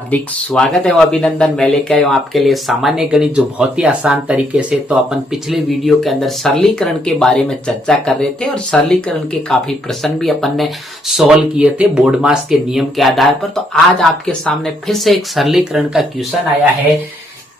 हार्दिक स्वागत है और अभिनंदन। मैं लेके आया हूं आपके लिए सामान्य गणित जो बहुत ही आसान तरीके से। तो अपन पिछले वीडियो के अंदर सरलीकरण के बारे में चर्चा कर रहे थे और सरलीकरण के काफी प्रश्न भी अपन ने सॉल्व किए थे बोर्डमास के नियम के आधार पर। तो आज आपके सामने फिर से एक सरलीकरण का क्वेश्चन आया है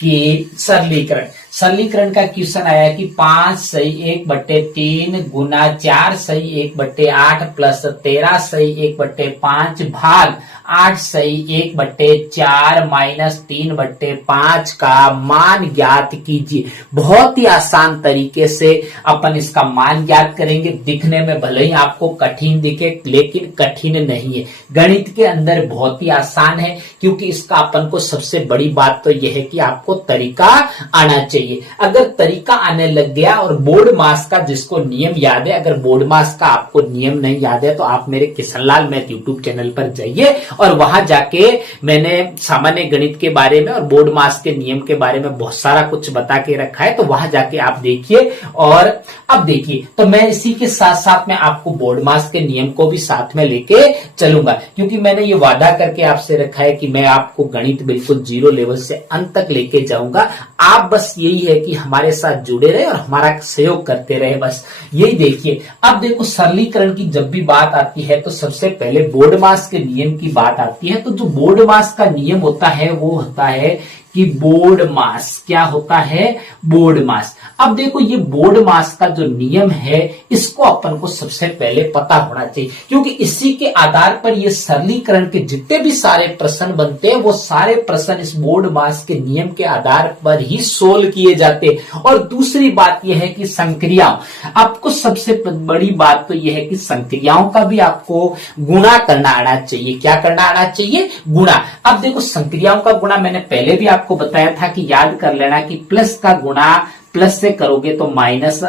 कि सरलीकरण का क्वेश्चन आया कि 5 सही 1/3 गुना 4 सही 1/8 प्लस 13 सही 1/5 भाग 8 सही 1/4 माइनस 3/5 का मान ज्ञात कीजिए। बहुत ही आसान तरीके से अपन इसका मान ज्ञात करेंगे। दिखने में भले ही आपको कठिन दिखे लेकिन कठिन नहीं है। गणित के अंदर बहुत ही आसान है, क्योंकि इसका अपन को सबसे बड़ी बात तो यह है कि आपको तरीका आना चाहिए। अगर तरीका आने लग गया और बोर्ड मास का जिसको नियम याद है, अगर बोर्ड मास का आपको नियम नहीं याद है तो आप मेरे किशनलाल मैथ यूट्यूब चैनल पर जाइए और वहां जाके मैंने सामान्य गणित के बारे में और बोर्ड मास के नियम के बारे में बहुत सारा कुछ बता के रखा है। तो वहां जाके आप देखिए। और अब देखिए, तो मैं इसी के साथ साथ में आपको बोर्ड मास के नियम को भी साथ में लेके चलूंगा, क्योंकि मैंने ये वादा करके आपसे रखा है कि मैं आपको गणित बिल्कुल जीरो लेवल से अंत तक लेके जाऊंगा। आप बस यही है कि हमारे साथ जुड़े रहे और हमारा सहयोग करते रहे, बस यही देखिए। अब देखो, सरलीकरण की जब भी बात आती है तो सबसे पहले बोर्ड मास के नियम की बात आती है। तो जो बोर्ड मास का नियम होता है वो होता है कि बोर्ड मास क्या होता है, बोर्ड मास। अब देखो, ये बोर्ड मास का जो नियम है इसको अपन को सबसे पहले पता होना चाहिए, क्योंकि इसी के आधार पर ये सरलीकरण के जितने भी सारे प्रश्न बनते हैं वो सारे प्रश्न इस बोर्ड मास के नियम के आधार पर ही सोल्व किए जाते। और दूसरी बात यह है कि संक्रियाओं, आपको सबसे बड़ी बात तो यह है कि संक्रियाओं का भी आपको गुणा करना आना चाहिए। क्या करना आना चाहिए? गुणा। अब देखो, संक्रियाओं का गुणा मैंने पहले भी आपको बताया था कि याद कर लेना कि प्लस का गुणा प्लस से करोगे तो माइनस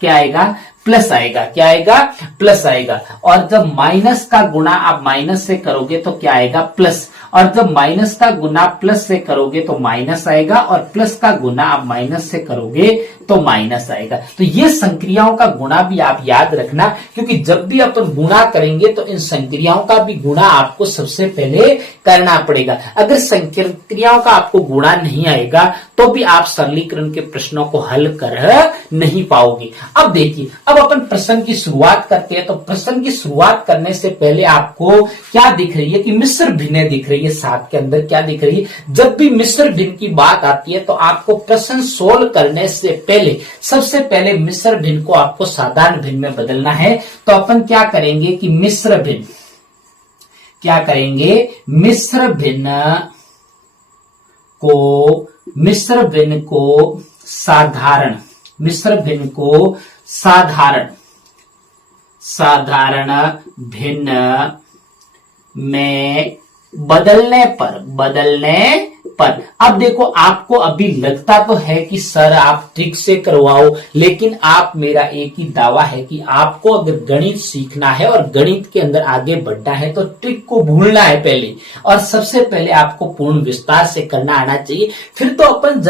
क्या आएगा, प्लस आएगा। क्या आएगा? प्लस आएगा। और जब माइनस का गुणा आप माइनस से करोगे तो क्या आएगा? प्लस। और जब माइनस का गुणा प्लस से करोगे तो माइनस आएगा, और प्लस का गुणा आप माइनस से करोगे तो माइनस आएगा। तो ये संक्रियाओं का गुणा भी आप याद रखना, क्योंकि जब भी अपन गुणा करेंगे तो इन संक्रियाओं का भी गुणा आपको सबसे पहले करना पड़ेगा। अगर संक्रियाओं का आपको गुणा नहीं आएगा तो भी आप सरलीकरण के प्रश्नों को हल कर नहीं पाओगे। अब देखिए, अब अपन प्रश्न की शुरुआत करते हैं। तो प्रश्न की शुरुआत करने से पहले आपको क्या दिख रही है कि मिश्र भिन्नें दिख रही है। साथ के अंदर क्या दिख रही है? जब भी मिश्र भिन्न की बात आती है तो आपको प्रश्न सोल्व करने से पहले सबसे पहले मिश्र भिन्न को आपको साधारण भिन्न में बदलना है। तो अपन क्या करेंगे कि मिश्र भिन्न क्या करेंगे, मिश्र भिन्न को साधारण, मिश्र भिन्न को साधारण भिन्न में बदलने पर अब देखो, आपको अभी लगता तो है कि सर आप ट्रिक से करवाओ, लेकिन आप मेरा एक ही दावा है कि आपको अगर गणित सीखना है और गणित के अंदर आगे बढ़ना है तो ट्रिक को भूलना है पहले, और सबसे पहले आपको पूर्ण विस्तार से करना आना चाहिए। फिर तो अपन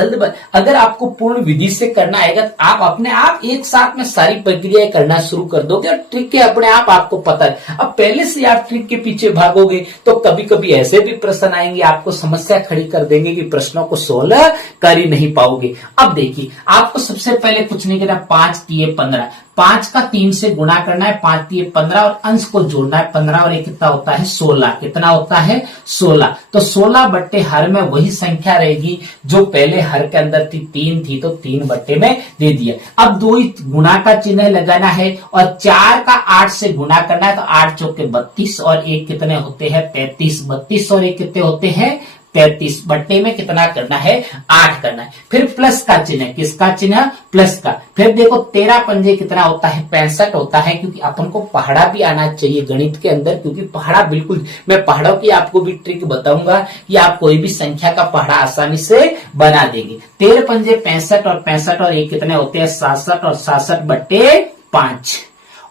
अगर आपको पूर्ण विधि से करना आएगा तो आप अपने आप एक साथ में सारी प्रक्रियाएं करना शुरू कर दोगे और ट्रिक के अपने आप आपको पता है। अब पहले से आप ट्रिक के पीछे भागोगे तो कभी कभी ऐसे भी प्रश्न आएंगे, आपको समस्या खड़ी कर देंगे कि प्रश्नों को सोल्व कर ही नहीं पाओगे। अब देखिए, आपको सबसे पहले कुछ नहीं करना, 5 तिये 15, 5 का 3 से गुणा करना है, 5 तिये 15 और अंश को जोड़ना है 15 और ये कितना होता है 16। कितना होता है 16। तो 16 बट्टे हर में वही संख्या रहेगी जो पहले हर के अंदर थी, 3 थी तो 3 बट्टे में दे दिया। अब 2 गुणा का चिन्ह लगाना है और 4 का 8 से गुणा करना है। तो 8 चौके 32 और 1 कितने होते हैं 33। 32 और 1 कितने होते हैं 33। बट्टे में कितना करना है 8 करना है। फिर प्लस का चिन्ह, किसका चिन्ह? प्लस का। फिर देखो 13 पंजे कितना होता है 65 होता है, क्योंकि अपन को पहाड़ा भी आना चाहिए गणित के अंदर, क्योंकि पहाड़ा बिल्कुल, मैं पहाड़ों की आपको भी ट्रिक बताऊंगा कि आप कोई भी संख्या का पहाड़ा आसानी से बना देंगे। 13 पंजे 65 और 65 और 1 कितने होते हैं 67 और 67 बट्टे 5।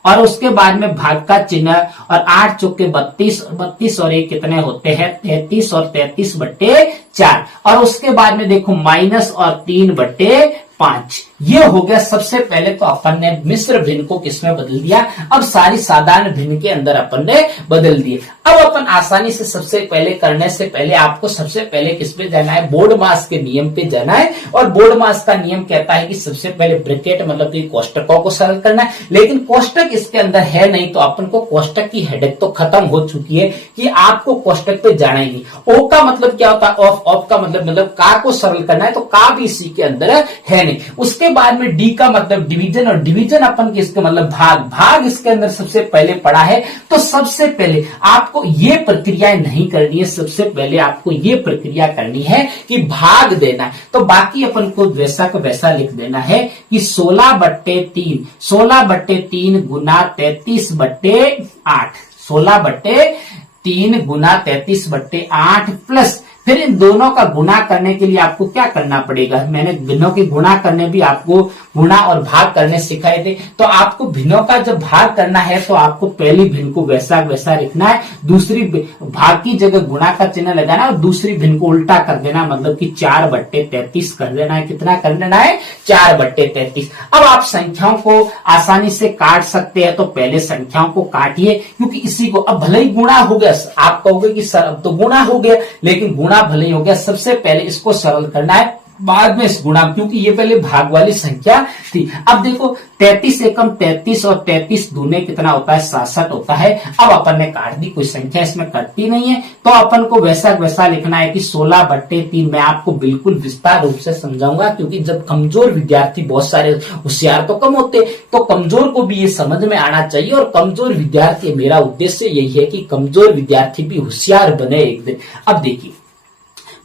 और उसके बाद में भाग का चिन्ह और 8 चौके 32, 32 और 1 कितने होते हैं 33 और 33 बट्टे 4। और उसके बाद में देखो माइनस और 3 बट्टे 5। ये हो गया। सबसे पहले तो अपन ने मिश्र भिन्न को किसमें बदल दिया, अब सारी साधारण भिन्न के अंदर अपन ने बदल दिए। अब अपन आसानी से सबसे पहले करने से पहले आपको सबसे पहले किस पे जाना है, बोर्ड मास के नियम पे जाना है। और बोर्ड मास का नियम कहता है कि सबसे पहले ब्रैकेट मतलब कि कोष्टकों को सरल करना है, लेकिन कोष्टक इसके अंदर है नहीं, तो अपन को कोष्टक की हेडेक तो खत्म हो चुकी है कि आपको कोष्टक पे जाना ही नहीं। ओ का मतलब क्या होता है, ऑफ का मतलब का को सरल करना है, तो का भी इसी के अंदर है नहीं। उसके बाद में डी का मतलब डिवीजन, और डिवीजन अपन के इसके मतलब भाग इसके अंदर सबसे पहले पड़ा है। तो सबसे पहले आपको ये प्रक्रियाएं नहीं करनी है, सबसे पहले आपको ये प्रक्रिया करनी है कि भाग देना है। तो बाकी अपन को वैसा को वैसा लिख देना है कि 16/3 16/3 गुना 33/8 16/3 गुना 33/8 प्लस फिर इन दोनों का गुणा करने के लिए आपको क्या करना पड़ेगा, मैंने भिन्नों की गुणा करने भी आपको गुणा और भाग करने सिखाए थे। तो आपको भिन्नों का जब भाग करना है तो आपको पहली भिन्न को वैसा वैसा लिखना है, दूसरी भाग की जगह गुणा का चिन्ह लगाना और दूसरी भिन्न को उल्टा कर देना, मतलब कि 4/33 कर देना है। कितना कर देना है, 4/33। अब आप संख्याओं को आसानी से काट सकते हैं, तो पहले संख्याओं को काटिए, क्योंकि इसी को अब भले ही गुणा हो गया, आप कहोगे कि सर अब तो गुणा हो गया, लेकिन गुणा भले ही हो गया, सबसे पहले इसको सरल करना है, बाद में इस गुणा, क्योंकि ये पहले भाग वाली संख्या थी। अब देखो 33 एकम 33 और 33 दूने कितना होता है, 67 होता है। अब अपन ने काट दी, कोई संख्या इसमें कटती नहीं है, तो अपन को वैसा वैसा लिखना है कि 16/3। मैं आपको बिल्कुल विस्तार रूप से समझाऊंगा, क्योंकि जब कमजोर विद्यार्थी, बहुत सारे होशियार तो कम होते, तो कमजोर को भी ये समझ में आना चाहिए। और कमजोर विद्यार्थी, मेरा उद्देश्य यही है कि कमजोर विद्यार्थी भी होशियार बने एक दिन। अब देखिए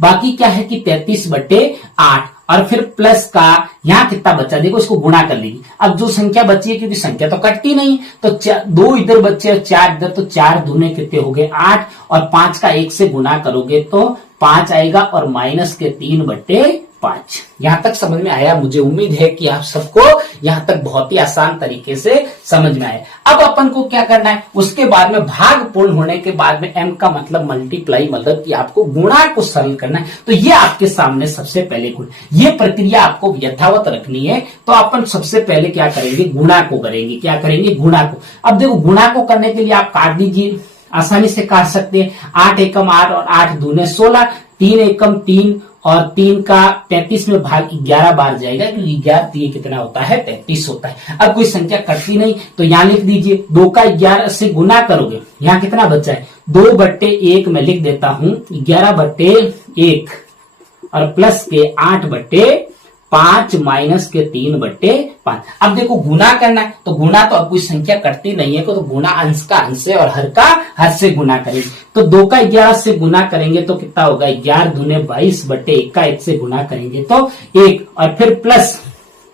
बाकी क्या है कि 33/8 और फिर प्लस का यहां कितना बचा, देखो इसको गुणा कर लेगी। अब जो संख्या बची है, क्योंकि संख्या तो कटती नहीं, तो 2 इधर बचे और 4 इधर, तो 4 दूने कितने हो गए 8, और 5 का 1 से गुणा करोगे तो 5 आएगा, और माइनस के 3/5। यहां तक समझ में आया? मुझे उम्मीद है कि आप सबको यहां तक बहुत ही आसान तरीके से समझ में आया। अब अपन को क्या करना है, उसके बाद में भाग पूर्ण होने के बाद में m का मतलब मल्टीप्लाई, मतलब कि आपको गुणा को सरल करना है। तो ये आपके सामने सबसे पहले गुण, ये प्रक्रिया आपको यथावत रखनी है। तो अपन सबसे पहले क्या करेंगे, गुणा को करेंगे। क्या करेंगे, गुणा को। अब देखो गुणा को करने के लिए आप काट दीजिए, आसानी से काट सकते हैं। 8 एकम 8 और 8 दूने 16, 3 एकम 3 और 3 का 33 में भाग 11 बार जाएगा, क्योंकि 11 ये कितना होता है, 33 होता है। अब कोई संख्या कटती नहीं, तो यहां लिख दीजिए 2 का 11 से गुना करोगे, यहां कितना बचा है, 2/1 में लिख देता हूं, 11/1 और प्लस के 8/5 माइनस के 3/5। अब देखो गुना करना है, तो गुना तो अब कोई संख्या कटती नहीं है, तो गुना अंश का अंश से और हर का हर से गुना करेंगे। तो 2 का 11 से गुना करेंगे तो कितना होगा, 11 दूने 22/1 का 1 से गुना करेंगे तो 1, और फिर प्लस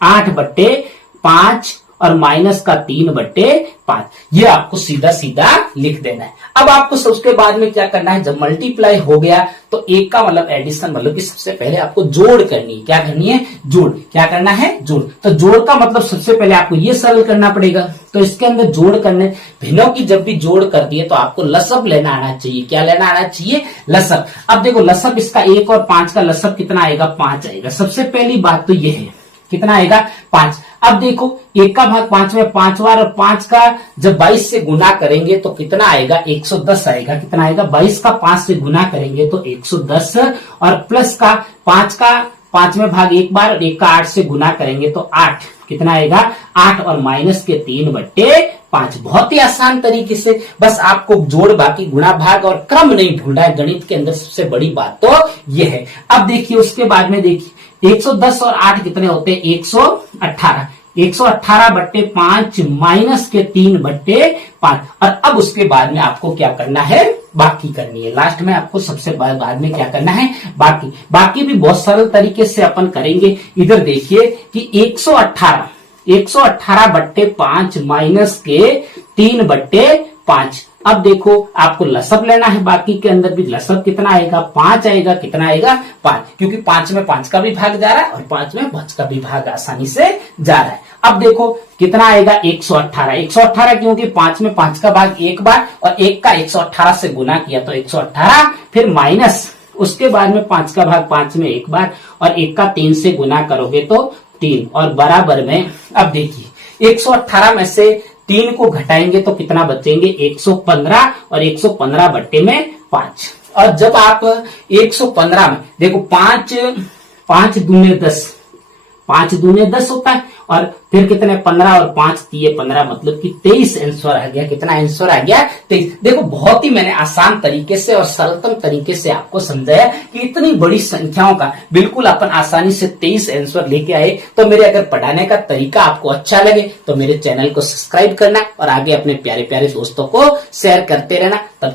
8/5 और माइनस का 3/5। ये आपको सीधा सीधा लिख देना है। अब आपको सबके बाद में क्या करना है, जब मल्टीप्लाई हो गया तो 1 का मतलब एडिशन, मतलब कि सबसे पहले आपको जोड़ करनी है। क्या करनी है, जोड़। क्या करना है, जोड़। तो जोड़ का मतलब सबसे पहले आपको ये सरल करना पड़ेगा। तो इसके अंदर जोड़ करने, भिन्नों की जब भी जोड़ कर दिए तो आपको लसब लेना आना चाहिए। क्या लेना आना चाहिए, लसब। अब देखो लसब इसका 1 और 5 का लसब कितना आएगा, 5 आएगा। सबसे पहली बात तो ये है, कितना आएगा, 5। अब देखो 1 का भाग 5 में 5 बार, और 5 का जब 22 से गुना करेंगे तो कितना आएगा, 110 आएगा। कितना आएगा, 22 का 5 से गुना करेंगे तो 110, और प्लस का 5 का 5 में भाग 1 बार और 1 का 8 से गुना करेंगे तो 8। कितना आएगा, 8, और माइनस के 3/5। बहुत ही आसान तरीके से, बस आपको जोड़ बाकी गुणा भाग और क्रम नहीं भूलना है। गणित के अंदर सबसे बड़ी बात तो ये है। अब देखिए उसके बाद में देखिए 110 और 8 कितने होते हैं, 118। 118/5 माइनस के 3/5। और अब उसके बाद में आपको क्या करना है, बाकी करनी है। लास्ट में आपको सबसे बाद में क्या करना है, बाकी भी बहुत सरल तरीके से अपन करेंगे। इधर देखिए कि 118/5 माइनस के 3/5। अब देखो आपको लसब लेना है, बाकी के अंदर भी लसब कितना आएगा, 5 आएगा। कितना आएगा, 5, क्योंकि 5 में 5 का भी भाग जा रहा है और 5 में 5 का भी भाग आसानी से जा रहा है। अब देखो कितना आएगा, 118। 118 क्योंकि 5 में 5 का भाग 1 बार और 1 का 118 से गुना किया तो 118, फिर माइनस उसके बाद में 5 का भाग 5 में 1 बार और 1 का 3 से गुना करोगे तो 3 और बराबर में, अब देखिए 118 में से 3 को घटाएंगे तो कितना बचेंगे 115 और 115 बट्टे में 5। और जब आप 115 में देखो 5 दूने 10, 5 दूने 10 होता है और फिर कितने 15 और 5 दिए 15 मतलब कि 23 आंसर आ गया। कितना आंसर आ गया 23। देखो बहुत ही मैंने आसान तरीके से और सरलतम तरीके से आपको समझाया कि इतनी बड़ी संख्याओं का बिल्कुल अपन आसानी से 23 आंसर लेके आए। तो मेरे अगर पढ़ाने का तरीका आपको अच्छा लगे तो मेरे चैनल को सब्सक्राइब करना और आगे अपने प्यारे प्यारे दोस्तों को शेयर करते रहना। तब तक